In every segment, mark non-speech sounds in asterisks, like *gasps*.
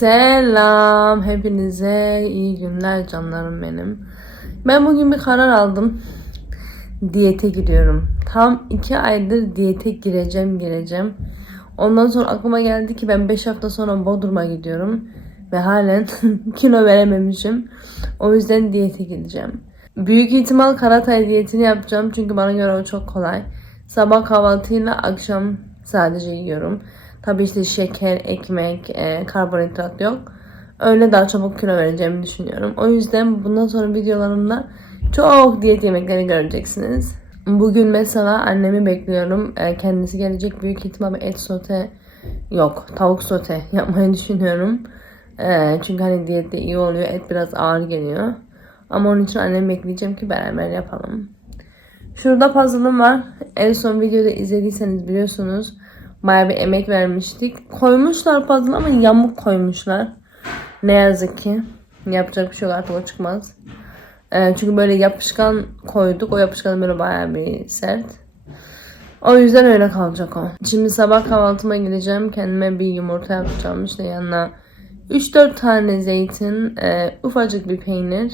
Selam hepinize iyi günler canlarım benim. Ben bugün bir karar aldım. Diyete giriyorum. Tam iki aydır diyete gireceğim gireceğim. Ondan sonra aklıma geldi ki ben 5 hafta sonra Bodrum'a gidiyorum. Ve halen *laughs* kilo verememişim. O yüzden diyete gideceğim. Büyük ihtimal Karatay diyetini yapacağım. Çünkü bana göre o çok kolay. Sabah kahvaltıyla akşam sadece yiyorum. Tabii işte şeker, ekmek, e, karbonhidrat yok. Öyle daha çabuk kilo vereceğimi düşünüyorum. O yüzden bundan sonra videolarımda çok diyet yemekleri göreceksiniz. Bugün mesela annemi bekliyorum. E, kendisi gelecek büyük ihtimalle et sote yok tavuk sote *laughs* yapmayı düşünüyorum. E, çünkü hani diyette iyi oluyor. Et biraz ağır geliyor. Ama onun için annemi bekleyeceğim ki beraber yapalım. Şurada puzzle'ım var. En son videoda izlediyseniz biliyorsunuz. Bayağı bir emek vermiştik. Koymuşlar puzzle ama yamuk koymuşlar. Ne yazık ki. Yapacak bir şey yok artık o çıkmaz. Ee, çünkü böyle yapışkan koyduk. O yapışkan böyle bayağı bir sert. O yüzden öyle kalacak o. Şimdi sabah kahvaltıma gideceğim. Kendime bir yumurta yapacağım. İşte yanına 3-4 tane zeytin, e, ufacık bir peynir,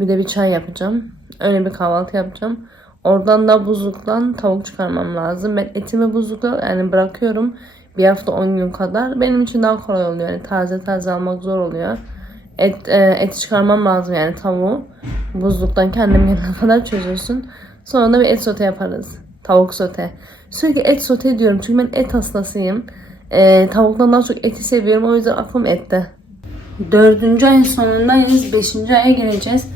bir de bir çay yapacağım. Öyle bir kahvaltı yapacağım. Oradan da buzluktan tavuk çıkarmam lazım. Ben etimi buzlukta yani bırakıyorum. Bir hafta 10 gün kadar. Benim için daha kolay oluyor. Yani taze taze almak zor oluyor. Et, e, eti çıkarmam lazım yani tavuğu. Buzluktan kendim gelene *laughs* kadar çözüyorsun. Sonra da bir et sote yaparız. Tavuk sote. Sürekli et sote diyorum. Çünkü ben et hastasıyım. E, tavuktan daha çok eti seviyorum. O yüzden aklım ette. Dördüncü ayın sonundayız. Beşinci aya gireceğiz.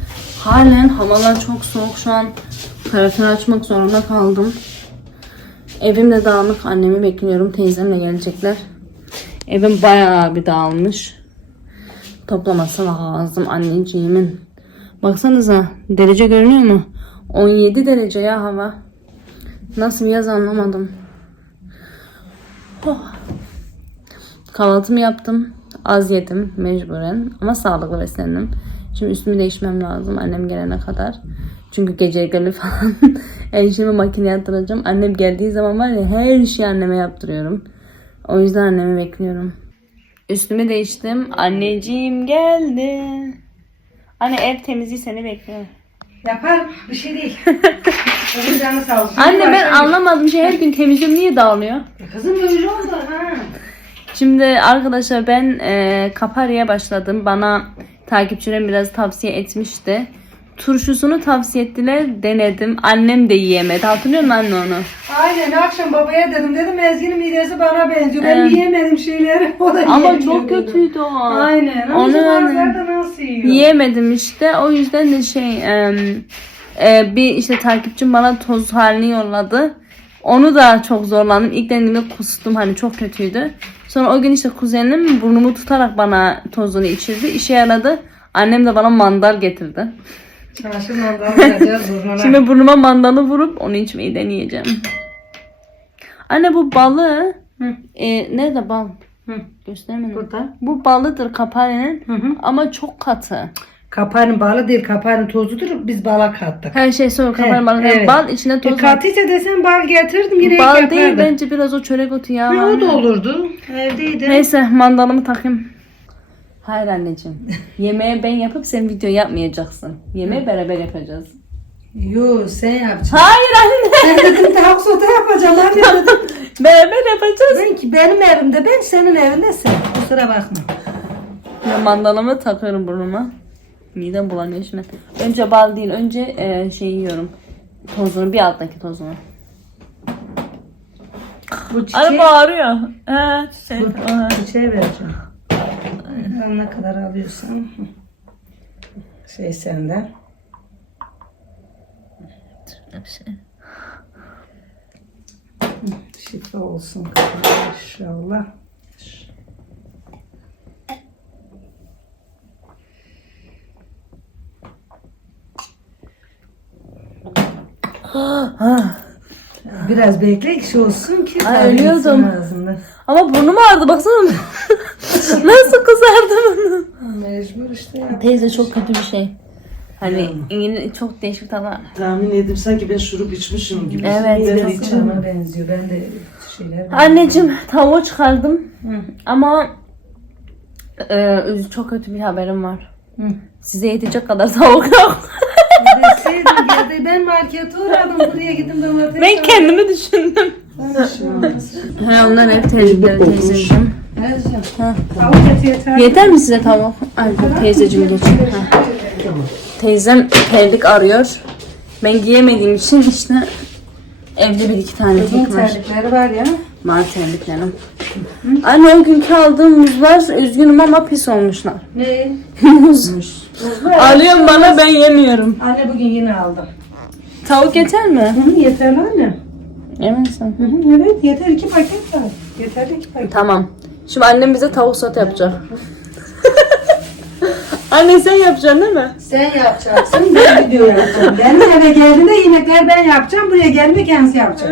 Halen havalar çok soğuk. Şu an kalorifer açmak zorunda kaldım. Evim de dağınık. Annemi bekliyorum. Teyzemle gelecekler. Evim bayağı bir dağılmış. Toplaması lazım anneciğimin. Baksanıza derece görünüyor mu? 17 derece ya hava. Nasıl yaz anlamadım. Oh. Kahvaltımı yaptım. Az yedim mecburen ama sağlıklı beslendim. Şimdi üstümü değişmem lazım annem gelene kadar. Çünkü geceleri *laughs* falan eşimi makineye attıracağım. Annem geldiği zaman var ya her şeyi anneme yaptırıyorum. O yüzden annemi bekliyorum. Üstümü değiştim. Anneciğim geldi. Anne ev temizliği seni bekliyor. Yapar bir şey değil. *laughs* Canı sağ olsun. Anne ben anlamadım şey her gün temizliyorum niye dağılıyor? bir- Kızım öyle oldu ha. Şimdi arkadaşlar ben e, Kaparya'ya başladım. Bana takipçilerim biraz tavsiye etmişti. Turşusunu tavsiye ettiler. Denedim. Annem de yiyemedi. Hatırlıyor musun anne onu? Aynen akşam babaya dedim dedim Ezgi'nin midesi bana benziyor. Ben Evet. yiyemedim şeyleri. *laughs* O da Ama yiyemiyor çok dedi. kötüydü o. Aynen. Onu Onu da nasıl yiyor? Yiyemedim işte. O yüzden de şey e, bir işte takipçim bana toz halini yolladı. Onu da çok zorlandım. İlk denediğimde kustum. Hani çok kötüydü. Sonra o gün işte kuzenim burnumu tutarak bana tozunu içirdi. İşe yaradı. Annem de bana mandal getirdi. Çarşı mandalı vereceğiz burnuna. Şimdi burnuma mandalı vurup onu içmeyi deneyeceğim. Anne bu balı Hı. e, nerede bal? Hı. Göstermedim. Burada. Bu balıdır hı. ama çok katı. Kaparın balı değil kaparın tozudur biz bala kattık. Her şey sonra Evet, balı. evet. Bal içine toz E, var. katıysa desen bal getirdim yine Bal yapardım. değil bence biraz o çörek otu ya. Var o da olurdu. Evdeydi. Neyse mandalımı takayım. Hayır anneciğim. Yemeği ben yapıp sen video yapmayacaksın. Yemeği beraber yapacağız. Yo sen yapacaksın. Hayır anne. Ben dedim tavuk sote yapacağım. Hadi *laughs* dedim. beraber yapacağız. Ben ki benim evimde ben senin evinde sen. Kusura bakma. Ben mandalımı takıyorum burnuma. Midem bulanıyor şimdi. Önce bal değil, önce e, şey yiyorum. Tozunu, bir alttaki tozunu. Bu çiçeği, Anne bağırıyor. He, şey, aha. çiçeği vereceğim. Al ne kadar alıyorsan. Şey senden. Bir şey. Şifa olsun inşallah. *gasps* Biraz bekle ki şey olsun ki. Ay, ölüyordum. ağzında. Ama burnum ağrıdı baksana. *laughs* Nasıl kızardım. Mecbur işte ya. Teyze çok kötü bir şey. Hani yine çok değişik tadı var. Tahmin edip sanki ben şurup içmişim gibi. Evet, Ben. Bana benziyor. Ben de şeyler Anneciğim tavuğu çıkardım. Ama Ee, üz- çok kötü bir haberim var. Hı. Size yetecek kadar tavuk yok. *laughs* Ben markete uğradım. Buraya gittim domates. ben kendimi düşündüm. He onlar ev tehlikeli teyzeciğim. Ha. Tavuk eti yeter. Yeter mi size tavuk? Ay teyzeciğim geçin. Ha. Teyzem terlik arıyor. Ben giyemediğim için işte evde bir iki tane Uzun tek var. terlikleri var ya. Var terliklerim. Anne o günkü aldığım muzlar üzgünüm ama pis olmuşlar. Ne? Muz. Buzlu. Alıyorsun bana ben yemiyorum. Anne bugün yine aldım. Tavuk yeter mi? Hı, yeterli anne. Eminsin. Hı hı, evet yeter iki paket var. Yeterli iki paket. Tamam. Şimdi annem bize tavuk sote yapacak. Anne sen yapacaksın değil mi? Sen yapacaksın, ben video yapacağım. Benim eve geldiğinde yemekler ben yapacağım, buraya geldiğinde kendisi yapacak.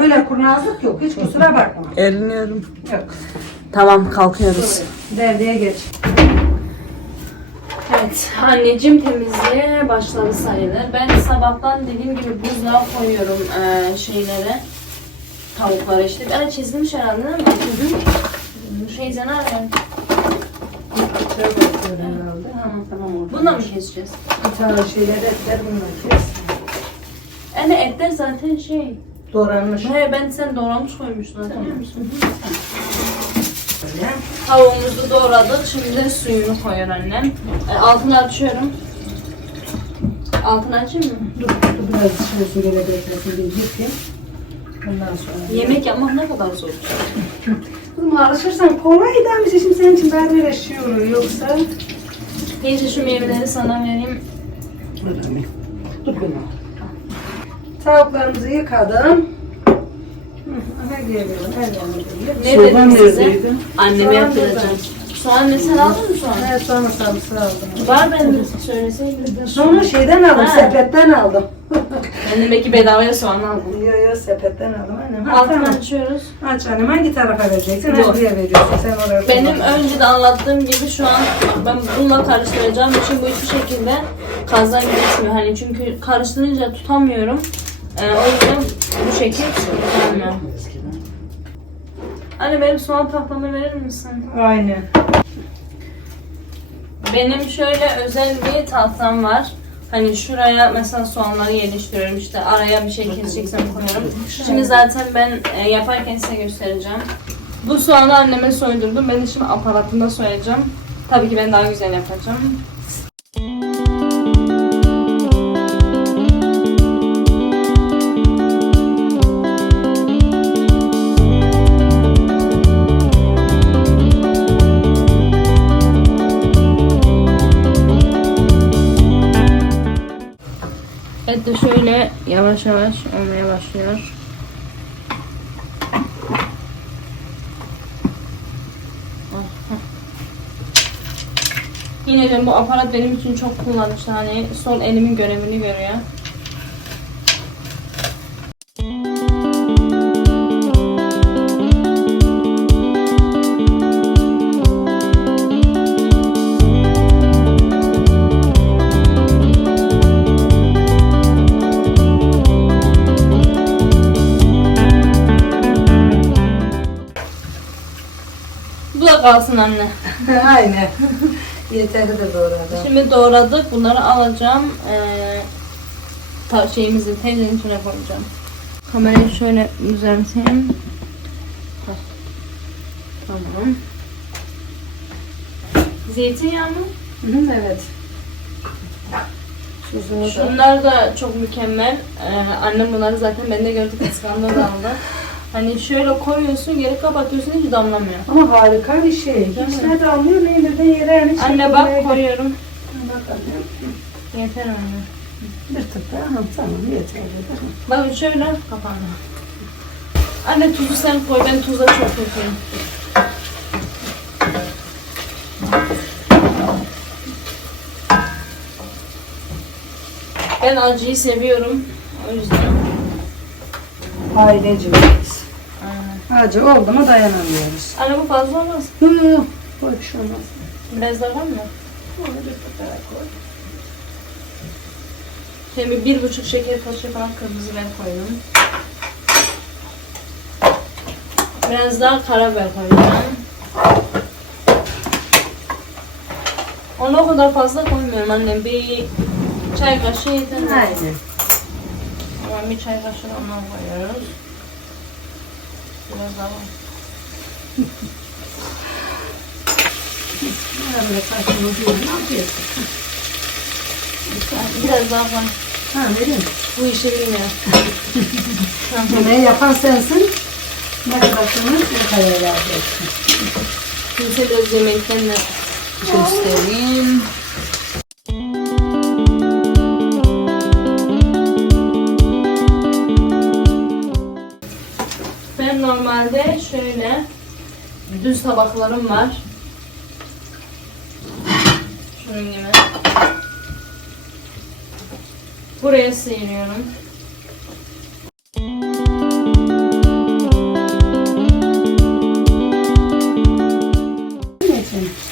Öyle kurnazlık yok, hiç kusura bakma. Eriniyorum. Yok, Tamam kalkıyoruz. devreye geç. Evet anneciğim temizliğe başladı sayılır. Ben sabahtan dediğim gibi buzluğa koyuyorum eee şeyleri. Tavukları işte. Ben çizilmiş herhalde değil mi? Hı hı. Şey sen Çok bakıyorum herhalde. Tamam tamam oldu. Bununla mı keseceğiz? Bir tane şeyler etler bunlar kes. Yani etler zaten şey. Doğranmış. He ben sen doğramış koymuştun musun? Böyle. Tavuğumuzu doğradık. Şimdi de suyunu koyuyor annem. E, altını açıyorum. Altını açayım mı? Dur, dur biraz dışarısı böyle beklesin bir yıkayayım. Ondan sonra. Yemek yapmak ne kadar zor. *laughs* Kızım alışırsan kolay da bir şey şimdi senin için daha böyle olur yoksa. Neyse şu meyveleri sana vereyim. Dur bunu. Tavuklarımızı yıkadım. Aha geliyorum. Ne Soğan dedim size? neredeydi? Anneme Soğan yaptıracağım. Soğan ne sen aldın mı soğan? Evet sonra sarımsağı aldım. Var ben de söyleseydin. Sonra şeyden aldım, Ha. sepetten aldım. Annem belki bedavaya soğan aldım. Yo yo sepetten aldım annem. Ha, Altını tamam. açıyoruz. Aç annem hangi tarafa vereceksin? Yok. Ha, buraya veriyorsun. Sen oraya Benim kullan. önce de anlattığım gibi şu an ben bununla karıştıracağım için bu hiçbir şekilde kazan gitmiyor. Hani çünkü karıştırınca tutamıyorum. Ee, o yüzden bu şekil gelmiyor. Anne benim soğan tahtamı verir misin? Aynen. Benim şöyle özel bir tahtam var. Hani şuraya mesela soğanları yerleştiriyorum işte araya bir şey keseceksem koyuyorum. Şimdi zaten ben e, yaparken size göstereceğim. Bu soğanı anneme soydurdum. Ben de şimdi aparatında soyacağım. Tabii ki ben daha güzel yapacağım. Yavaş yavaş olmaya başlıyor. Yine de bu aparat benim için çok kullanışlı. Hani sol elimin görevini görüyor. Kalsın anne. *laughs* Aynen. Yeterli de doğradım. Şimdi doğradık. Bunları alacağım. Ee, ta- şeyimizin tencerenin içine koyacağım. Kamerayı şöyle düzelteyim. Tamam. Zeytinyağı mı? Hı hı, evet. Şunlar da çok mükemmel. Ee, annem bunları zaten bende gördü kıskandı da aldı. *laughs* Hani şöyle koyuyorsun, geri kapatıyorsun hiç damlamıyor. Ama harika bir şey. Hiç ne de almıyor ne birden yere yani. Anne bak koyuyorum. Bak anne. Yeter anne. Bir tık daha. Ha, tamam yeterli. Bakın şöyle kapandı. Anne tuzu sen koy. Ben tuzla çok kötüyüm. Ben acıyı seviyorum. O yüzden. Ailece biz. Aynen. Acı oldu mu dayanamıyoruz. Anne bu fazla olmaz. Yok yok yok. Koy bir şey olmaz. Biraz daha var mı? Onu bir daha koy. Şimdi bir buçuk şeker kaşığı falan kırmızı biber koydum. Biraz daha karabiber koyacağım. Ona o kadar fazla koymuyorum annem. Bir çay kaşığı yeter. Aynen. Tamam bir çay kaşığı ondan koyuyoruz. Biraz daha var. *laughs* Ne? Biraz daha koy. Ha vereyim. Bu işi bilmiyor. Yemeği yapan sensin. Ne kadar sonra ne kadar olsun. Kimse göz yemekten de göstereyim. Normalde şöyle düz tabaklarım var. Şunun gibi. Buraya sıyırıyorum.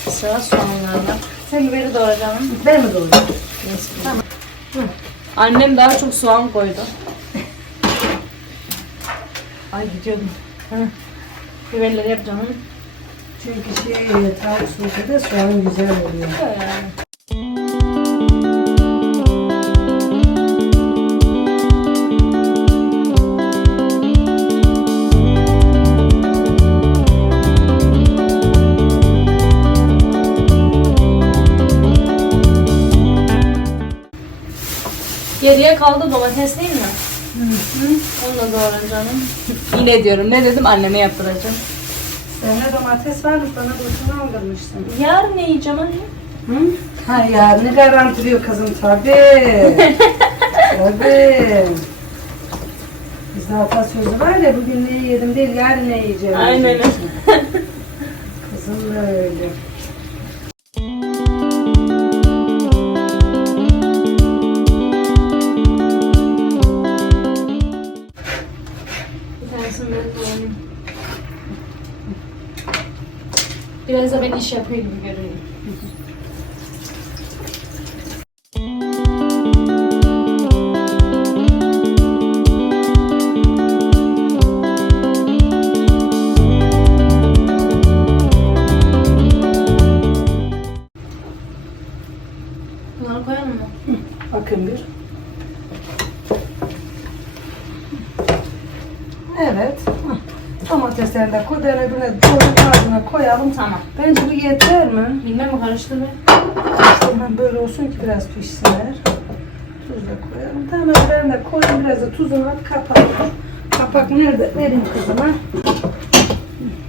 Sıra soğanlarda. Sen biberi doğrayacağım. Ben mi doğru? Annem daha çok soğan koydu. Ay gidiyordum. Biberleri yapacağım. Çünkü şey tavuk sosunda soğan güzel oluyor. Böyle. Geriye kaldı domates değil mi? Onu da doğrayacağım. Yine diyorum ne dedim anneme yaptıracağım. Sende domates varmış bana boşuna aldırmışsın. Yarın ne yiyeceğim anne? Hı? Ha yarını garantiliyor kızım tabii. *laughs* tabii. Bizde atasözü var ya bugün ne yedim değil yarın ne yiyeceğim. Aynen. diyeceksin. Kızım da Biraz da ben iş yapıyor gibi görünüyor. Koyalım mı? Bakın bir. Evet. Hah. Domatesleri de koy. Öbürüne doğru ağzına koyalım. Tamam. Yeter mi? Bilmem karıştır mı? Hemen böyle olsun ki biraz pişsinler. Tuz da koyalım. Tamam öbürlerini de koyayım. Biraz da tuzunu at kapat. Kapak nerede? Verin kızıma.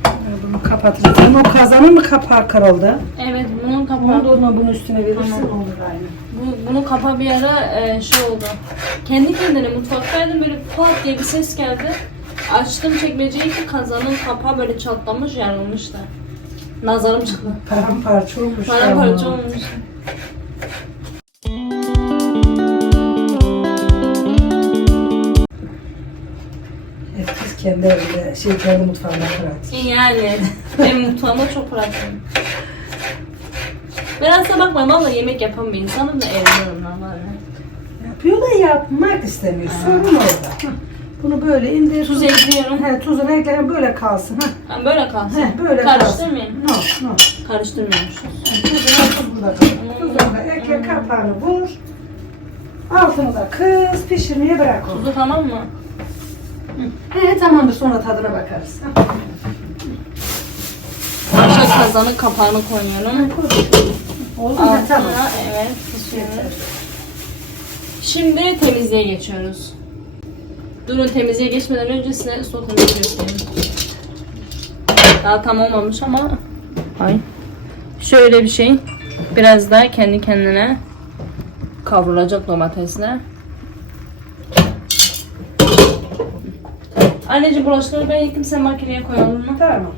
Ben Bunu kapatacağız. Ama o kazanın mı kapağı kırıldı? Evet bunun kapağı da ona bunun üstüne verirsin Tamam. olur aynı. Bu, bunun kapağı bir ara e, şey oldu. Kendi kendine mutfaktaydım böyle pat diye bir ses geldi. Açtım çekmeceyi ki kazanın kapağı böyle çatlamış yarılmıştı. Nazarım çıktı. Paramparça olmuş. Paramparça. Herkes kendi evinde, şey kendi mutfağında pratik. Yani benim mutfağıma çok pratik. Ben aslında bakma valla yemek yapan bir insanım da evleniyorum normalde. Yapıyor da yapmak istemiyor. Sorun orada. Bunu böyle indir. Tuz ekliyorum. He, tuzunu ekle böyle kalsın. Ha. Ha, böyle kalsın. He, böyle Karıştırmayayım. kalsın. No, no. Karıştırmıyormuşuz. Tuzunu atın burada. kalsın. Tuzunu da ekle kapağını vur. Altını da kız pişirmeye bırak onu. Tuzu tamam mı? He, tamamdır sonra tadına bakarız. Ha. Şey kazanın kapağını koyuyorum. Oldu mu? Altına Tamam. evet kısıyoruz. Şimdi temizliğe geçiyoruz. Durun temizliğe geçmeden önce size sotemi göstereyim. Daha tam olmamış ama ay. Şöyle bir şey. Biraz daha kendi kendine kavrulacak domatesler. Anneciğim bulaşıkları ben yıkayım sen makineye koyalım mı? Tamam.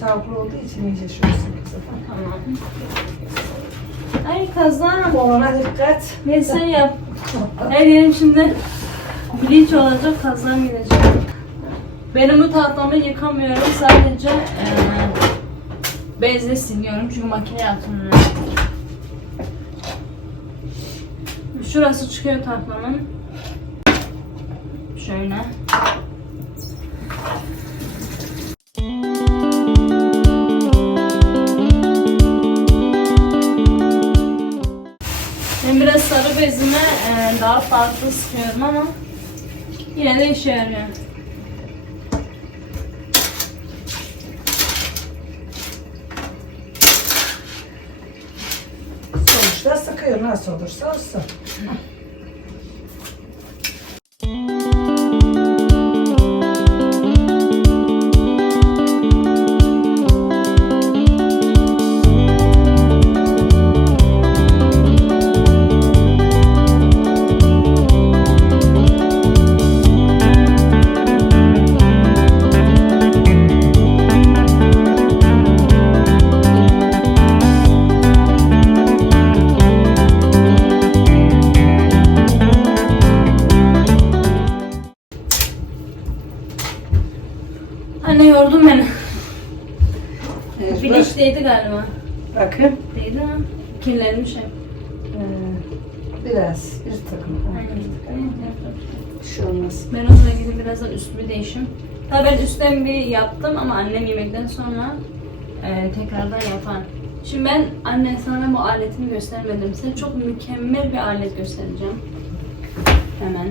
Tavuklu olduğu için iyice kızım. Tamam. Ay kazan. Koluna dikkat. Ne sen yap. Her yerim şimdi bilinç olacak kazan gidecek. Benim bu tahtamı yıkamıyorum sadece eee bezle siliyorum çünkü makineye atmıyorum. Şurası çıkıyor tahtamın. Şöyle. E, daha farklı sıkıyorum ama yine de işe yarıyor. Sonuçta sıkıyor nasıl olursa olsun. Yordun beni. Mecbur. Bilinç değdi galiba. Bakın. Değdi mi? Kirlenmiş hep. Ee, biraz bir takım. Aynen. Bir şey olmaz. Ben onunla gidip birazdan üstümü değişim. Tabii ben üstten bir yaptım ama annem yemekten sonra e, tekrardan yapar. Şimdi ben anne sana bu aletimi göstermedim. Size çok mükemmel bir alet göstereceğim. Hemen.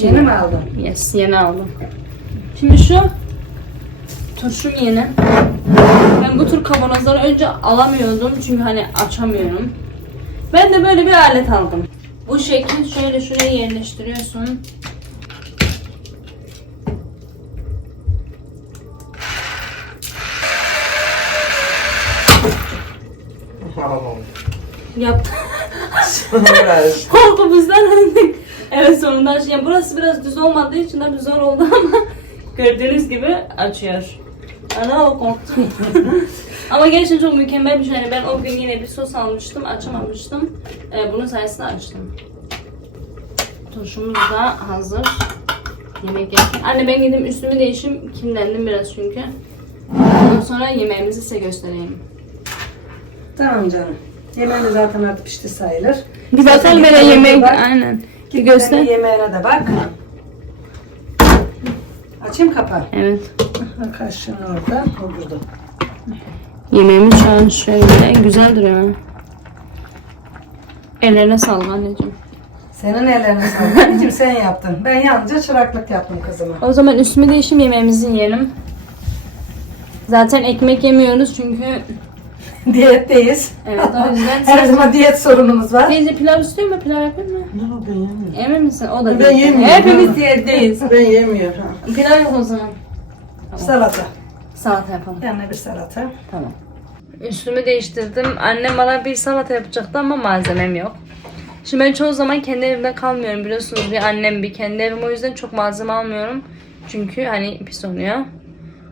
Yeni mi aldın? Yes, yeni aldım. Şimdi şu turşum yeni. Ben bu tür kavanozları önce alamıyordum çünkü hani açamıyorum. Ben de böyle bir alet aldım. Bu şekil şöyle şuraya yerleştiriyorsun. Yaptım. Korkumuzdan öldük. Evet sonunda şey, yani burası biraz düz olmadığı için de zor oldu ama *laughs* gördüğünüz gibi açıyor. Ana o korktum. *laughs* ama gerçekten çok mükemmel bir şey. Yani ben o gün yine bir sos almıştım, açamamıştım. Ee, bunun sayesinde açtım. Turşumuz da hazır. Yemek yerken. Anne ben gidip üstümü değişim. Kimlendim biraz çünkü. Ondan sonra yemeğimizi size göstereyim. Tamam canım. Yemeğini zaten artık pişti sayılır. Bir bakalım Git böyle yemek. Aynen. Bir göster. yemeğine de bak. Açayım kapağı. Evet. Kaşığın orada. O burada. Yemeğimiz şu an şöyle güzel duruyor. Ellerine sağlık anneciğim. Senin ellerine sağlık. Anneciğim sen yaptın. Ben yalnızca çıraklık yaptım kızıma. O zaman üstümü değişim yemeğimizi yiyelim. Zaten ekmek yemiyoruz çünkü *laughs* Diyetteyiz. evet o yüzden Her zaman diyet sorunumuz var. Teyze pilav istiyor mu? Pilav yapayım mı? Ne o ben yemiyorum. Emin misin? O da Ben değil. yemiyorum. Hepimiz diyetteyiz. Ben yemiyorum. pilav yap o zaman. Salata. Salata yapalım. Yanına bir salata. Tamam. Üstümü değiştirdim. Annem bana bir salata yapacaktı ama malzemem yok. Şimdi ben çoğu zaman kendi evimde kalmıyorum biliyorsunuz. Bir annem bir kendi evim o yüzden çok malzeme almıyorum. Çünkü hani pis oluyor.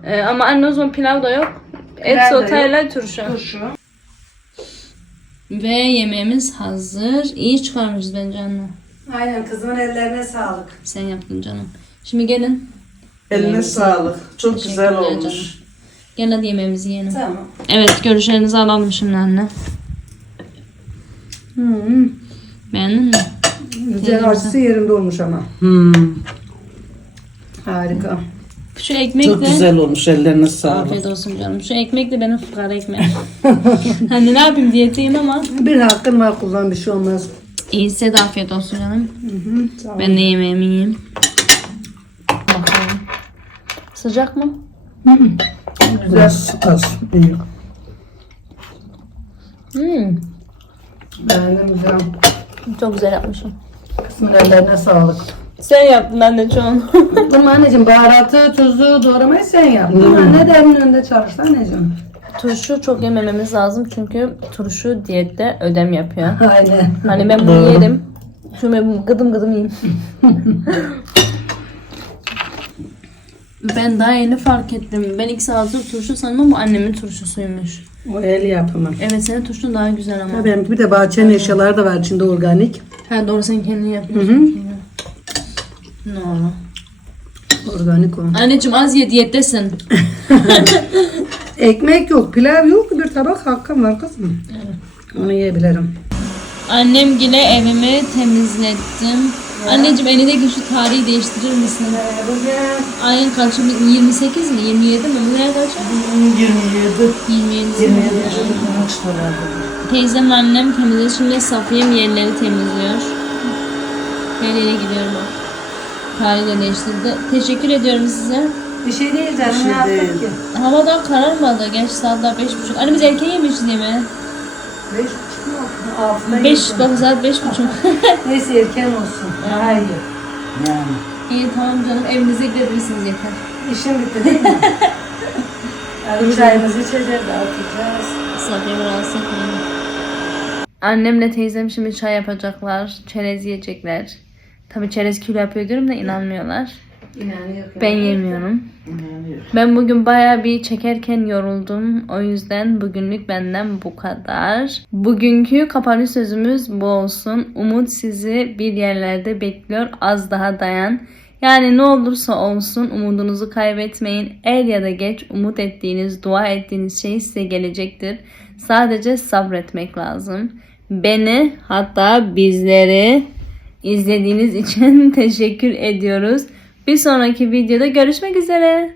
Ee, ama anne o zaman pilav da yok. Et sotayla turşu. Turşu. Ve yemeğimiz hazır. İyi çıkarmışız bence anne. Aynen kızımın ellerine sağlık. Sen yaptın canım. Şimdi gelin. Eline sağlık. Çok güzel olmuş. canım. Gel hadi yemeğimizi yiyelim. Tamam. Evet görüşlerinizi alalım şimdi anne. Hmm. Beğendin mi? Güzel acısı yerinde olmuş ama. Hmm. Harika. Şu ekmek Çok de... güzel olmuş. Ellerine sağlık. Afiyet olsun canım. Şu ekmek de benim fıkara ekmeğim. hani ne yapayım diyeteyim ama Bir hakkın var kullan bir şey olmaz. iyiyse de afiyet olsun canım. Sağ ol. Ben de yemeğimi yiyeyim. Bakalım. Sıcak mı? Güzel. az. İyi. Hmm, Beğendim güzel. çok güzel yapmışım. Kızımın ellerine sağlık. Sen yaptın anne çoğunu. *laughs* Ama anneciğim baharatı, tuzu doğramayı sen yaptın. Anne de elin önünde çalıştı anneciğim. turşu çok yemememiz lazım çünkü turşu diyette ödem yapıyor. Aynen. Hani ben bunu yerim. Şöyle gıdım gıdım yiyeyim. *laughs* ben daha yeni fark ettim. Ben ikisi hazır turşu sandım bu annemin turşusuymuş. O el yapımı. Evet senin turşun daha güzel ama. Ha, benimki bir de bahçenin eşyaları da var içinde organik. Ha doğru sen kendin yapıyorsun. Ne olur. Organik o. Anneciğim az ye diyettesin. *laughs* Ekmek yok, pilav yok. Bir tabak hakkım var kızım. Onu yiyebilirim. Annem yine evimi temizlettim. Anneciğim elindeki şu tarihi değiştirir misin? Bugün Ayın kaçı? 28 mi? 27 mi? Bugün kaçı? 27. 27. Teyzem annem temizliyor. Şimdi Safiye'm yerleri temizliyor. Her yere gidiyorum bak. Değiştirdi. Teşekkür ediyorum size. bir şey değil canım. şey ne yaptık değil. ki? Hava daha kararmadı. Geç saat daha 5.30. Anne biz erken yemişiz değil mi? Beş buçuk mu? 5, yedim. 9 saat 5.30. *laughs* Neyse erken olsun. Daha iyi. Yani. İyi tamam canım. Evinize gidebilirsiniz yeter. İşim bitti değil mi? *laughs* Hadi çayımızı içeceğiz, dağıtacağız. Safiye rahatsız etmeyin. Annemle teyzem şimdi çay yapacaklar. Çerez yiyecekler. Tabii çerez kilo yapıyor diyorum da inanmıyorlar. İnanıyor. Ben yemiyorum. Yani. Ben bugün baya bir çekerken yoruldum. O yüzden bugünlük benden bu kadar. Bugünkü kapanış sözümüz bu olsun. Umut sizi bir yerlerde bekliyor. Az daha dayan. Yani ne olursa olsun umudunuzu kaybetmeyin. Er ya da geç umut ettiğiniz, dua ettiğiniz şey size gelecektir. Sadece sabretmek lazım. Beni hatta bizleri izlediğiniz için *laughs* teşekkür ediyoruz. Bir sonraki videoda görüşmek üzere.